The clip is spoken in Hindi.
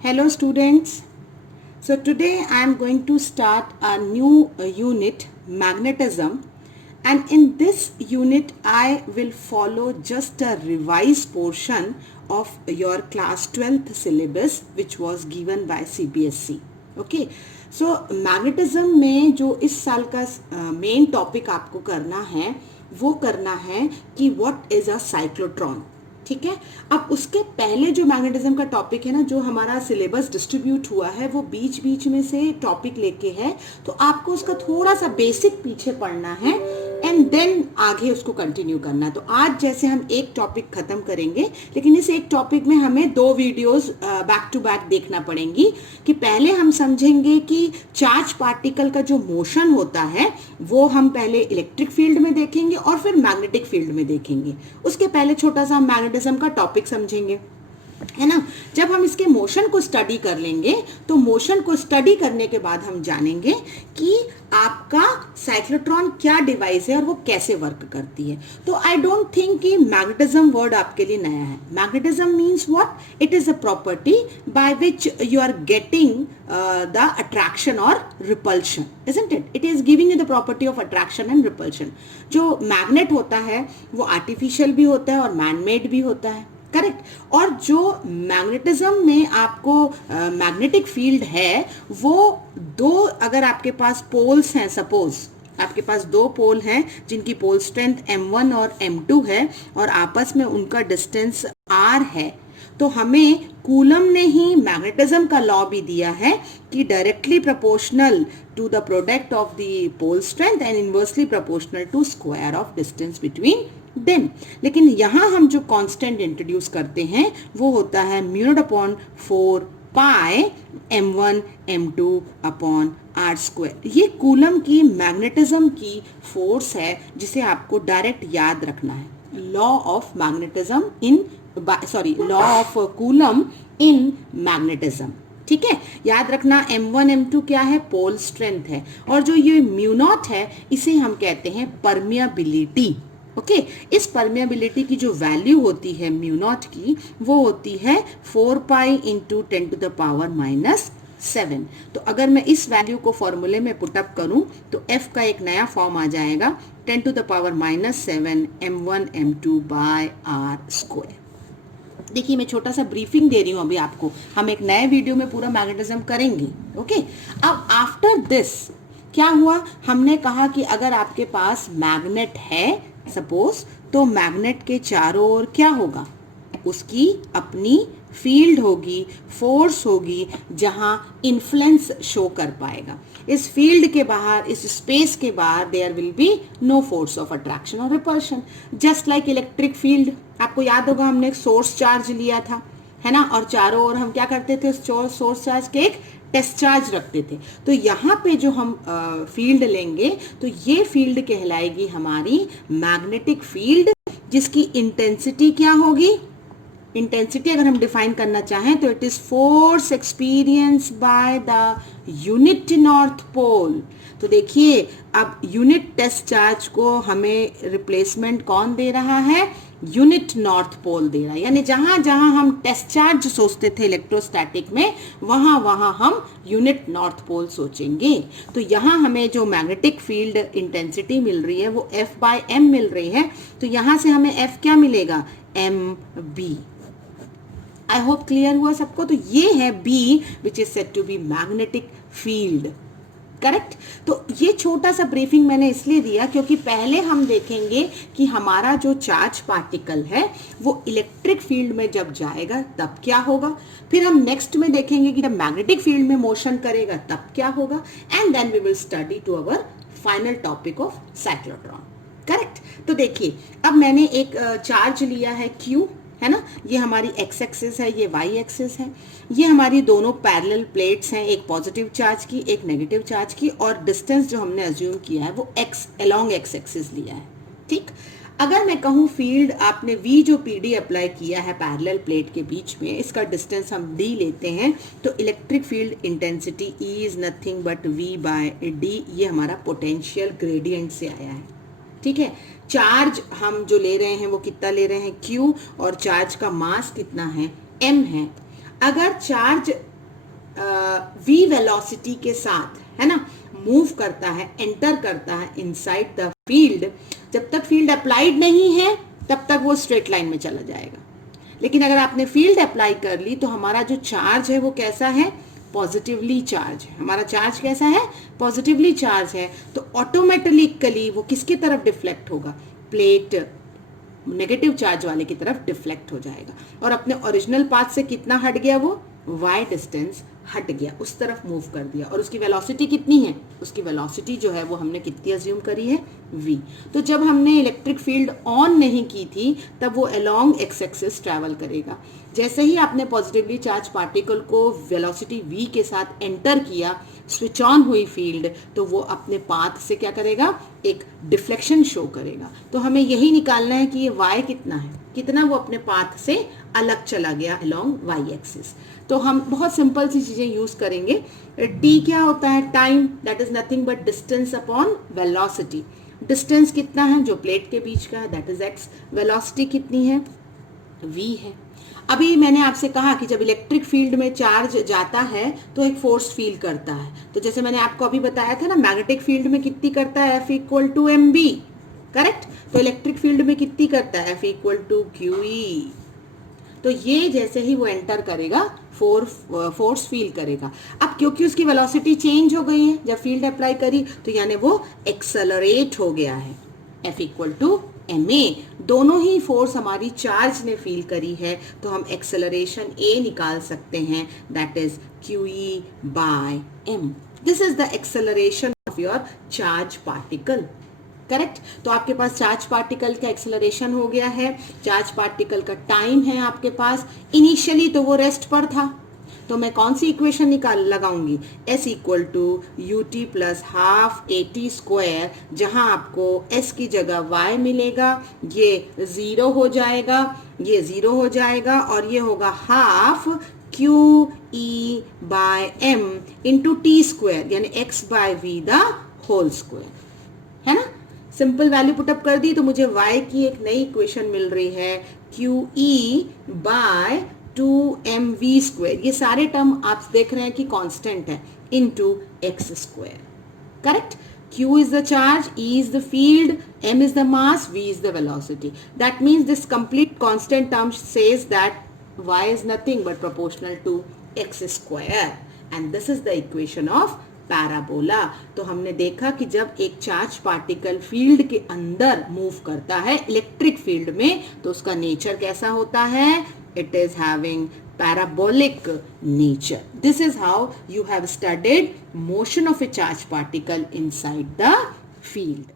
Hello students. So today I am going to start a new unit, magnetism, and in this unit I will follow just a revised portion of your class 12th syllabus which was given by CBSE. Okay. So magnetism में जो इस साल का मेन टॉपिक आपको करना है वो करना है कि व्हाट इज अ साइक्लोट्रॉन. ठीक है. अब उसके पहले जो मैग्नेटिज्म का टॉपिक है ना, जो हमारा सिलेबस डिस्ट्रीब्यूट हुआ है वो बीच बीच में से टॉपिक लेके है, तो आपको उसका थोड़ा सा बेसिक पीछे पढ़ना है एंड देन आगे उसको कंटिन्यू करना है. तो आज जैसे हम एक टॉपिक खत्म करेंगे, लेकिन इस एक टॉपिक में हमें 2 वीडियोस बैक टू बैक देखना पड़ेंगी. कि पहले हम समझेंगे कि चार्ज पार्टिकल का जो मोशन होता है वो हम पहले इलेक्ट्रिक फील्ड में देखेंगे और फिर मैग्नेटिक फील्ड में देखेंगे. उसके पहले छोटा सा मैग्नेटिज्म का टॉपिक समझेंगे, है ना. जब हम इसके मोशन को स्टडी कर लेंगे तो मोशन को स्टडी करने के बाद हम जानेंगे कि आपका साइक्लोट्रॉन क्या डिवाइस है और वो कैसे वर्क करती है. तो आई डोंट थिंक कि मैग्नेटिज्म वर्ड आपके लिए नया है. Magnetism means what? It is a property by which you are getting the attraction और repulsion, isn't it? It is giving you the property of attraction and repulsion. जो मैग्नेट होता है वो आर्टिफिशियल भी होता है और मैनमेड भी होता है, करेक्ट. और जो मैग्नेटिज्म में आपको मैग्नेटिक फील्ड है वो दो, अगर आपके पास पोल्स हैं, सपोज आपके पास 2 पोल हैं जिनकी पोल स्ट्रेंथ m1 और m2 है और आपस में उनका डिस्टेंस r है, तो हमें कूलम ने ही मैग्नेटिज्म का लॉ भी दिया है कि directly proportional to the product of the pole strength and inversely proportional to square of distance between them. लेकिन यहाँ हम जो कांस्टेंट इंट्रोड्यूस करते हैं वो होता है μ/4 पाई m1 m2 upon r square. ये कूलम की मैग्नेटिज्म की फोर्स है जिसे आपको डायरेक्ट याद रखना है. Law of magnetism in law of coulomb in magnetism. ठीक है, याद रखना. m1 m2 क्या है? पोल स्ट्रेंथ है. और जो ये म्यू नॉट है इसे हम कहते हैं परमियाबिलिटी. ओके. इस परमियाबिलिटी की जो वैल्यू होती है म्यू नॉट की वो होती है 4 pi into 10 to the power -7. तो अगर मैं इस वैल्यू को फॉर्मूले में पुटअप करूं तो f का एक नया फॉर्म आ जाएगा 10 to the power -7 m1 m2 by r square. देखिए मैं छोटा सा ब्रीफिंग दे रही हूं अभी आपको, हम एक नए वीडियो में पूरा मैग्नेटिज्म करेंगे. ओके. अब आफ्टर दिस क्या हुआ? हमने कहा कि अगर आपके पास मैग्नेट है सपोज, तो मैग्नेट के चारों ओर क्या होगा? उसकी अपनी फील्ड होगी, फोर्स होगी जहां इन्फ्लुएंस शो कर पाएगा. इस फील्ड के बाहर, इस स्पेस के बाहर there will be no force of attraction और repulsion. Just like electric field. आपको याद होगा हमने एक सोर्स चार्ज लिया था, है ना, और चारों ओर हम क्या करते थे? सोर्स चार्ज के एक टेस्ट चार्ज रखते थे. तो यहाँ पे जो हम फील्ड लेंगे तो ये फील्ड कहलाएगी हमारी मैग्नेटिक फील्ड, जिसकी इंटेंसिटी क्या होगी? इंटेंसिटी अगर हम डिफाइन करना चाहें तो it is force experience by the unit north pole. तो देखिए अब यूनिट टेस्ट चार्ज को हमें रिप्लेसमेंट कौन दे रहा है? यूनिट नॉर्थ पोल दे रहा है. यानी जहां जहां हम टेस्ट चार्ज सोचते थे इलेक्ट्रोस्टैटिक में, वहां वहां हम यूनिट नॉर्थ पोल सोचेंगे. तो यहां हमें जो मैग्नेटिक फील्ड इंटेंसिटी मिल रही है वो F/m मिल रही है. तो यहां से हमें F क्या मिलेगा? mb. आई होप क्लियर हुआ सबको. तो ये है B which is said to be magnetic field, correct. तो ये छोटा सा ब्रीफिंग मैंने इसलिए दिया क्योंकि पहले हम देखेंगे कि हमारा जो चार्ज पार्टिकल है वो इलेक्ट्रिक फील्ड में जब जाएगा तब क्या होगा. फिर हम नेक्स्ट में देखेंगे कि जब मैग्नेटिक फील्ड में मोशन करेगा तब क्या होगा. And then we will study to our final topic of cyclotron, correct. तो देखिए अब मैंने एक चार्ज लिया है Q, है ना. ये हमारी x एक्सिस है, ये y एक्सिस है. ये हमारी दोनों पैरेलल प्लेट्स हैं, एक पॉजिटिव चार्ज की, एक नेगेटिव चार्ज की, और डिस्टेंस जो हमने अज्यूम किया है वो x अलोंग x एक्सिस लिया है. ठीक. अगर मैं कहूँ फील्ड आपने V जो PD अप्लाई किया है पैरेलल प्लेट के बीच में, इसका डिस्टेंस हम D लेते हैं, तो electric field intensity E is nothing but V/D. ये हमारा पोटेंशियल ग्रेडियंट से आया है. ठीक है. चार्ज हम जो ले रहे हैं वो कितना ले रहे हैं? Q. और चार्ज का मास कितना है? M है. अगर चार्ज v वेलोसिटी के साथ, है ना, मूव करता है, एंटर करता है इनसाइड द फील्ड, जब तक फील्ड अप्लाइड नहीं है तब तक वो स्ट्रेट लाइन में चला जाएगा। लेकिन अगर आपने फील्ड अप्लाई कर ली तो हमारा जो चार्ज है वो कैसा है, पॉजिटिवली चार्ज है। हमारा चार्ज कैसा है, पॉजिटिवली चार्ज है, तो ऑटोमेटिकली वो किसकी तरफ डिफ्लेक्ट होगा, प्लेट नेगेटिव चार्ज वाले की तरफ डिफ्लेक्ट हो जाएगा और अपने ओरिजिनल पाथ से कितना हट गया, वो y डिस्टेंस हट गया, उस तरफ मूव कर दिया। और उसकी वेलोसिटी कितनी है, उसकी वेलोसिटी जो है वो हमने कितनी अज्यूम करी है, v। तो जब हमने इलेक्ट्रिक फील्ड ऑन नहीं की थी तब वो अलोंग एक्स एक्सिस ट्रैवल करेगा। जैसे ही आपने पॉजिटिवली चार्ज पार्टिकल को वेलोसिटी v के साथ एंटर किया, स्विच ऑन हुई फील्ड, तो वो अपने पाथ से क्या करेगा, एक डिफ्लेक्शन शो करेगा। तो हमें यही निकालना है कि ये y कितना है, कितना वो अपने पाथ से अलग चला गया अलोंग y एक्सिस। तो हम बहुत सिंपल सी चीजें यूज करेंगे। t क्या होता है, time, that is nothing but distance upon velocity. Distance कितना है जो प्लेट के बीच का है, दैट इज x। वेलोसिटी कितनी है, v है। अभी मैंने आपसे कहा कि जब इलेक्ट्रिक फील्ड में चार्ज जाता है तो एक फोर्स फील करता है। तो जैसे मैंने आपको अभी बताया था ना, मैग्नेटिक फील्ड में कितनी करता है, F equal to M B, correct. तो इलेक्ट्रिक फील्ड में कितनी करता है, F equal to Q E. तो ये जैसे ही वो एंटर करेगा फोर्स फील करेगा। अब क्योंकि उसकी वेलोसिटी चेंज हो गई है जब फील्ड अप्लाई करी, तो यानी वो एक्सेलरेट हो गया है, F equal to M A. दोनों ही फोर्स हमारी चार्ज ने फील करी है, तो हम एक्सेलरेशन ए निकाल सकते हैं, that is Q E by M. This is the acceleration of your charge particle, correct. तो आपके पास चार्ज पार्टिकल का एक्सेलरेशन हो गया है, चार्ज पार्टिकल का टाइम है आपके पास। इनिशियली तो वो रेस्ट पर था, तो मैं कौन सी इक्वेशन लगाऊंगी, s equal to U T plus half A T square, जहां आपको s की जगह y मिलेगा, ये जीरो हो जाएगा, ये जीरो हो जाएगा, और ये होगा half Q E by M into T square, यानी x by V the whole square, है ना। सिंपल वैल्यू पुटअप कर दी तो मुझे y की एक नई इक्वेशन मिल रही है, Q E bye 2mv square. ये सारे टर्म आप देख रहे हैं कि कांस्टेंट है, into x square, correct. q is the charge, e is the field, m is the mass, v is the velocity. That means this complete constant term says that y is nothing but proportional to x square, and this is the equation of parabola. तो हमने देखा कि जब एक चार्ज पार्टिकल फील्ड के अंदर मूव करता है इलेक्ट्रिक फील्ड में, तो उसका नेचर कैसा होता है, it is having parabolic nature. This is how you have studied motion of a charged particle inside the field.